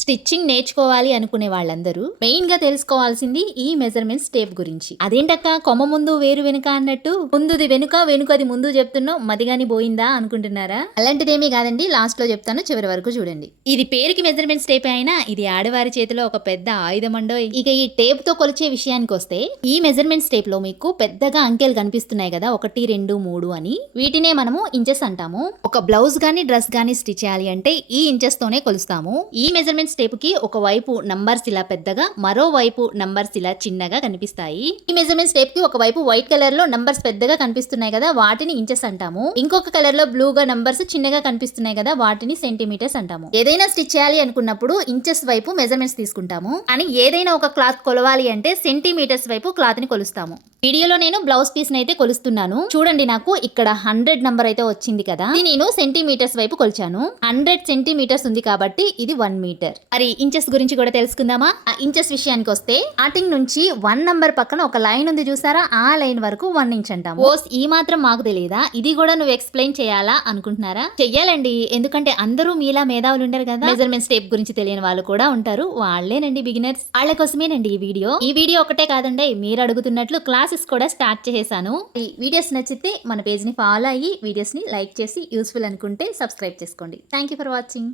Stitching నేర్చుకోవాలి అనుకునే వాళ్ళందరూ మెయిన్ గా తెలుసుకోవాల్సింది ఈ మెజర్మెంట్స్ టేప్ గురించి. అదేంటక్క కొమ్మ ముందు వేరు వెనుక అన్నట్టు ముందుది వెనుక వెనుకది ముందు చెప్తున్నావు మదిగాని పోయిందా అనుకుంటున్నారా? అలాంటిదేమీ కాదండి, లాస్ట్ లో చెప్తాను, చివరి వరకు చూడండి. ఇది పేరుకి మెజర్మెంట్స్ టేప్ అయినా ఇది ఆడవారి చేతిలో ఒక పెద్ద ఆయుధం అండో. ఇక ఈ టేప్ తో కొలిచే విషయానికి వస్తే ఈ మెజర్మెంట్స్ టేప్ లో మీకు పెద్దగా అంకెలు కనిపిస్తున్నాయి కదా, 1 2 3 అని. వీటినే మనము ఇంచెస్ అంటాము. ఒక బ్లౌజ్ గానీ డ్రెస్ గానీ స్టిచ్ చేయాలి అంటే ఈ ఇంచెస్ తోనే కొలుస్తాము. ఈ మెజర్మెంట్స్ టేప్ కి ఒక వైపు నంబర్స్ ఇలా పెద్దగా, మరోవైపు నంబర్స్ ఇలా చిన్నగా కనిపిస్తాయి. ఈ మెజర్మెంట్స్ టేప్ కి ఒక వైపు వైట్ కలర్ లో నంబర్స్ పెద్దగా కనిపిస్తున్నాయి కదా, వాటిని ఇంచెస్ అంటాము. ఇంకొక కలర్ లో బ్లూ గా నంబర్స్ చిన్నగా కనిపిస్తున్నాయి కదా, వాటిని సెంటీమీటర్స్ అంటాము. ఏదైనా స్టిచ్ చేయాలి అనుకున్నప్పుడు ఇంచెస్ వైపు మెజర్మెంట్స్ తీసుకుంటాము, అని ఏదైనా ఒక క్లాత్ కొలవాలి అంటే సెంటీమీటర్స్ వైపు క్లాత్ ని కొలుస్తాము. వీడియోలో నేను బ్లౌజ్ పీస్ అయితే కొలుస్తున్నాను చూడండి. నాకు ఇక్కడ 100 నంబర్ అయితే వచ్చింది కదా, ఇది నేను సెంటీమీటర్స్ వైపు కొలిచాను. 100 సెంటీమీటర్స్ ఉంది కాబట్టి ఇది 1 మీటర్. మరి ఇంచెస్ గురించి కూడా తెలుసుకుందామా? ఆ ఇంచెస్ విషయానికి వస్తే స్టార్టింగ్ నుంచి 1 నంబర్ పక్కన ఒక లైన్ ఉంది చూసారా, ఆ లైన్ వరకు 1 ఇంచ్ అంటాము. ఓస్ ఈ మాత్రం మాకు తెలియదా, ఇది కూడా నువ్వు ఎక్స్ప్లెయిన్ చేయాలా అనుకుంటున్నారా? చెయ్యాలండి, ఎందుకంటే అందరూ మీలా మేధావులు ఉండరు కదా, మెజర్మెంట్స్ టేప్ గురించి తెలియని వాళ్ళు కూడా ఉంటారు. వాళ్ళేనండి బిగినర్స్, వాళ్ళ కోసమేనండి ఈ వీడియో. ఈ వీడియో ఒకటే కాదండి, మీరు అడుగుతున్నట్లు క్లాసెస్ కూడా స్టార్ట్ చేసేసాను. ఈ వీడియోస్ నచ్చితే మన పేజ్ ని ఫాలో అయ్యి వీడియోస్ ని లైక్ చేసి యూస్ఫుల్ అనుకుంటే సబ్స్క్రైబ్ చేసుకోండి. Thank you for watching.